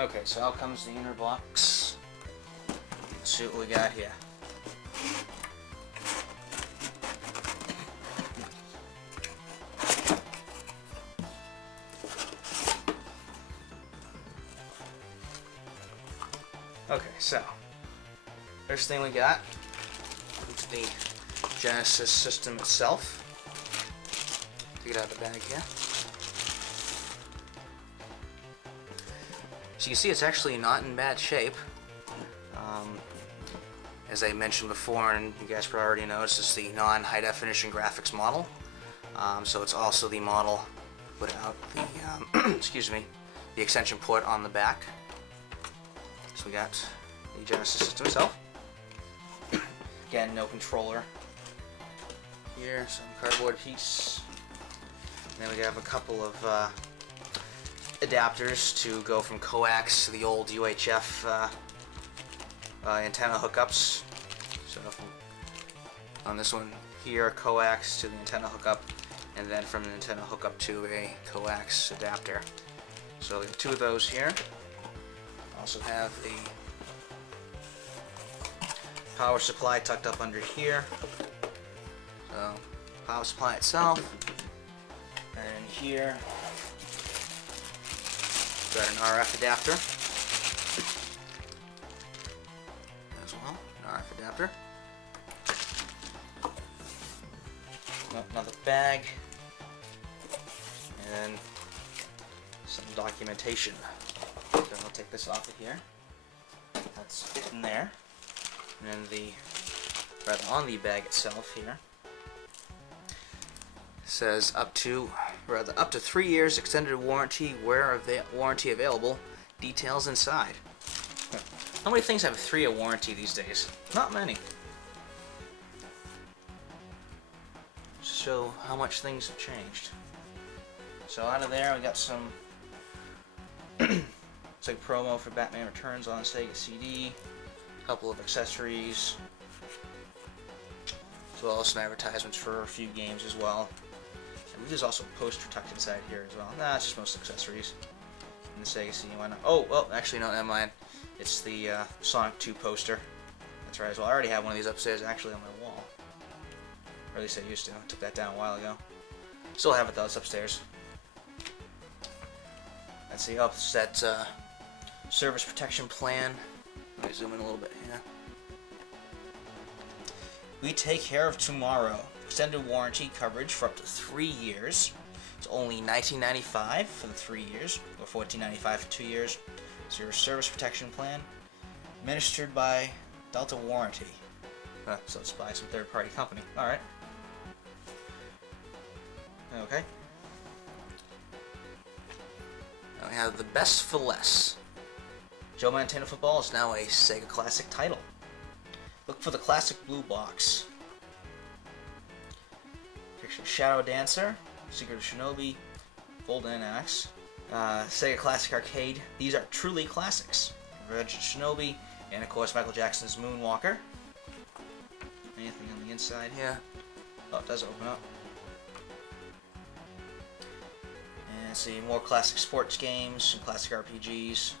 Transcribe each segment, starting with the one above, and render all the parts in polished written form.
Okay, so out comes the inner box. Let's see what we got here. Okay, so first thing we got is the Genesis system itself. Take it out of the bag here. So you can see it's actually not in bad shape. As I mentioned before, and you guys probably already noticed, it's the non-high definition graphics model. So it's also the model without the excuse me, the extension port on the back. So we got the Genesis system itself. Again, no controller. Here, some cardboard piece. And then we have a couple of adapters to go from coax to the old UHF antenna hookups. So on this one here, coax to the antenna hookup, and then from the antenna hookup to a coax adapter. So we have two of those here. Also have the power supply tucked up under here. So power supply itself, and here got an RF adapter as well. An RF adapter. Another bag, and some documentation. So I'll take this off of here. That's it in there. And then on the bag itself here says up to 3 years extended warranty, where warranty available, details inside. How many things have a 3-year warranty these days? Not many. Show how much things have changed. So out of there we got some it's like promo for Batman Returns on Sega CD, a couple of accessories, as well as some advertisements for a few games as well. And there's also a poster tucked inside here as well. Nah, it's just most accessories in the Sega CD. Why not? Oh, well, actually, no, never mind. It's the Sonic 2 poster. That's right as well. I already have one of these upstairs actually on my wall. Or at least I used to. I took that down a while ago. Still have it though, it's upstairs. Let's see, oh, it's that service protection plan. Let me zoom in a little bit here. We take care of tomorrow. Extended warranty coverage for up to 3 years. It's only $19.95 for the 3 years, or $14.95 for 2 years. It's your service protection plan, administered by Delta Warranty. So it's by some third-party company. Alright. Okay. Now we have the best for less. Joe Montana Football is now a Sega Classic title. Look for the classic blue box. Picture of Shadow Dancer, Secret of Shinobi, Golden Axe, Sega Classic Arcade. These are truly classics. Revenge of Shinobi, and of course Michael Jackson's Moonwalker. Anything on the inside here? Oh, it does open up. And see, more classic sports games, some classic RPGs.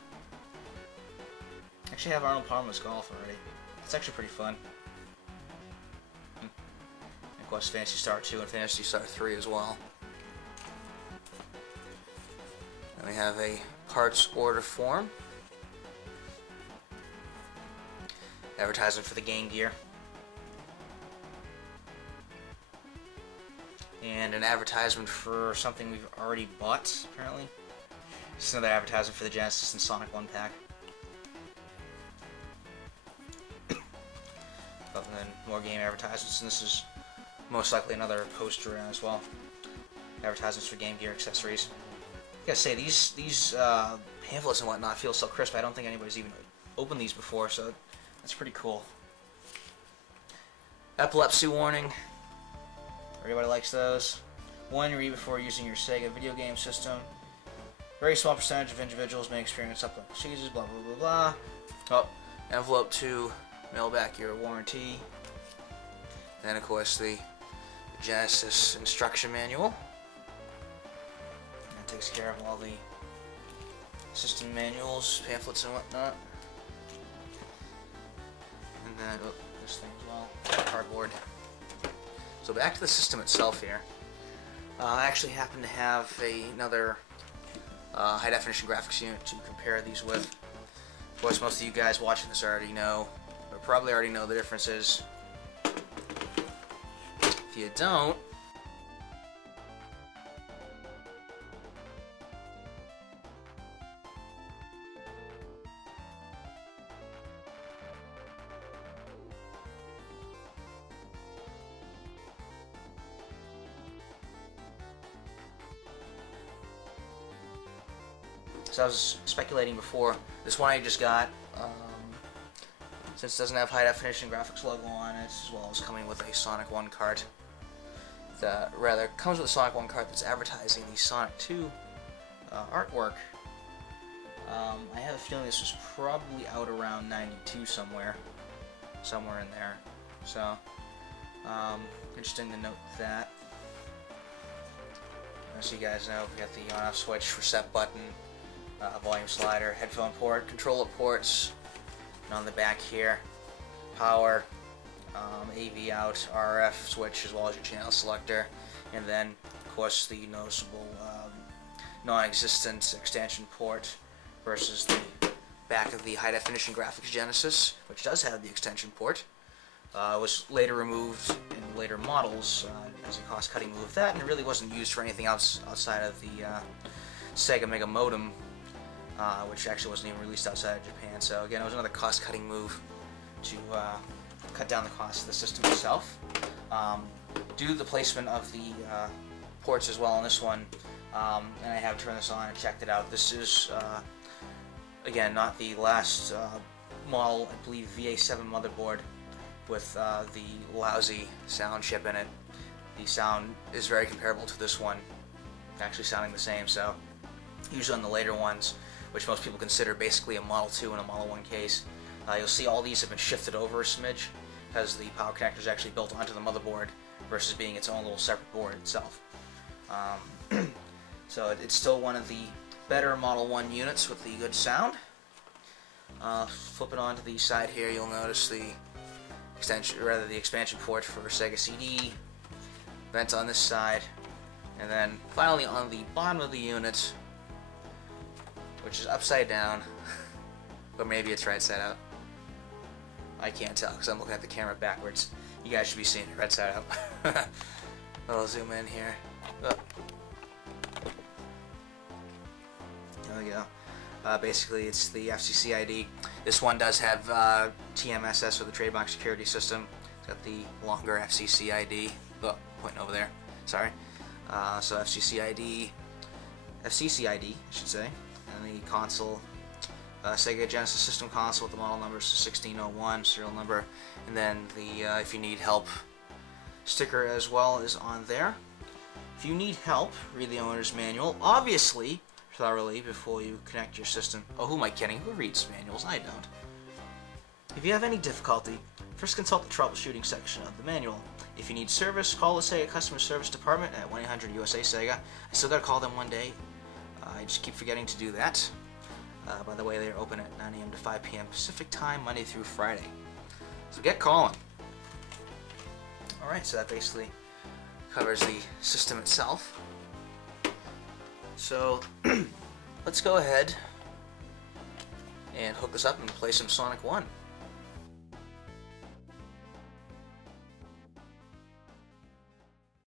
Actually have Arnold Palmer's Golf already. It's actually pretty fun. And of course Phantasy Star 2 and Phantasy Star 3 as well. Then we have a parts order form. Advertisement for the Game Gear. And an advertisement for something we've already bought, apparently. Just another advertisement for the Genesis and Sonic 1 pack. And then more game advertisements, and this is most likely another poster as well. Advertisements for Game Gear accessories. I gotta say, these pamphlets and whatnot feel so crisp. I don't think anybody's even opened these before, so that's pretty cool. Epilepsy warning. Everybody likes those. One, read before using your Sega video game system. Very small percentage of individuals may experience epileptic seizures, blah blah blah blah. Oh, envelope to mail back your warranty. Then of course the Genesis instruction manual. That takes care of all the system manuals, pamphlets, and whatnot. And then, oh, this thing as well, cardboard. So back to the system itself here. I actually happen to have another high-definition graphics unit to compare these with. Of course, most of you guys watching this already know, or probably already know the differences. If you don't, so I was speculating before, this one I just got, since it doesn't have high definition graphics logo on it, as well as coming with a Sonic 1 cart, rather comes with a Sonic 1 cart that's advertising the Sonic 2 artwork. I have a feeling this was probably out around 92 somewhere in there. So, interesting to note that. As you guys know, we got the on-off switch, reset button, volume slider, headphone port, controller ports, and on the back here, power, AV out, RF switch, as well as your channel selector, and then, of course, the noticeable non-existent extension port versus the back of the high-definition graphics Genesis, which does have the extension port. Was later removed in later models as a cost-cutting move. That, and it really wasn't used for anything else outside of the Sega Mega Modem, which actually wasn't even released outside of Japan. So again, it was another cost-cutting move to cut down the cost of the system itself. Due to the placement of the ports as well on this one, and I have turned this on and checked it out, this is, again, not the last model, I believe VA7 motherboard with the lousy sound chip in it. The sound is very comparable to this one, actually sounding the same. So usually on the later ones, which most people consider basically a Model 2 and a Model 1 case, you'll see all these have been shifted over a smidge because the power connector is actually built onto the motherboard versus being its own little separate board itself. So it's still one of the better Model 1 units with the good sound. Flipping onto the side here, you'll notice the the expansion port for Sega CD, vent on this side, and then finally on the bottom of the unit, which is upside down, or maybe it's right side out. I can't tell because I'm looking at the camera backwards. You guys should be seeing it right side out. I'll zoom in here. Oh. There we go. Basically, it's the FCC ID. This one does have TMSS, or the Trademark Security System. It's got the longer FCC ID. Oh, pointing over there. Sorry. So FCC ID, I should say, and the console, Sega Genesis system console with the model number 1601 serial number, and then the if you need help sticker as well is on there. If you need help, read the owner's manual, obviously, thoroughly before you connect your system. Oh, who am I kidding? Who reads manuals? I don't. If you have any difficulty, first consult the troubleshooting section of the manual. If you need service, call the Sega Customer Service Department at 1-800-USA-SEGA. I still gotta call them one day. I just keep forgetting to do that. By the way, they're open at 9 a.m. to 5 p.m. Pacific Time, Monday through Friday. So get calling. Alright, so that basically covers the system itself. So let's go ahead and hook this up and play some Sonic 1.